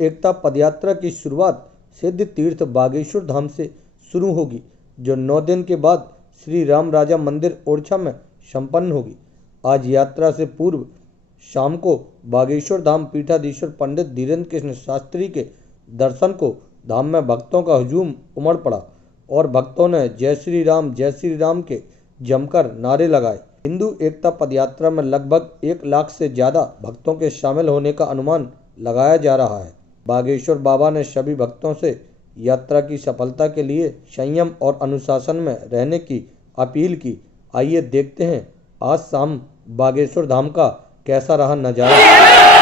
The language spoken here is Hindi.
एकता पदयात्रा की शुरुआत सिद्ध तीर्थ बागेश्वर धाम से शुरू होगी, जो 9 दिन के बाद श्री राम राजा मंदिर ओरछा में संपन्न होगी। आज यात्रा से पूर्व शाम को बागेश्वर धाम पीठाधीश्वर पंडित धीरेन्द्र कृष्ण शास्त्री के दर्शन को धाम में भक्तों का हुजूम उमड़ पड़ा और भक्तों ने जय श्री राम के जमकर नारे लगाए। हिंदू एकता पदयात्रा में लगभग 1 लाख से ज्यादा भक्तों के शामिल होने का अनुमान लगाया जा रहा है। बागेश्वर बाबा ने सभी भक्तों से यात्रा की सफलता के लिए संयम और अनुशासन में रहने की अपील की। आइए देखते हैं आज शाम बागेश्वर धाम का कैसा रहा नजारा।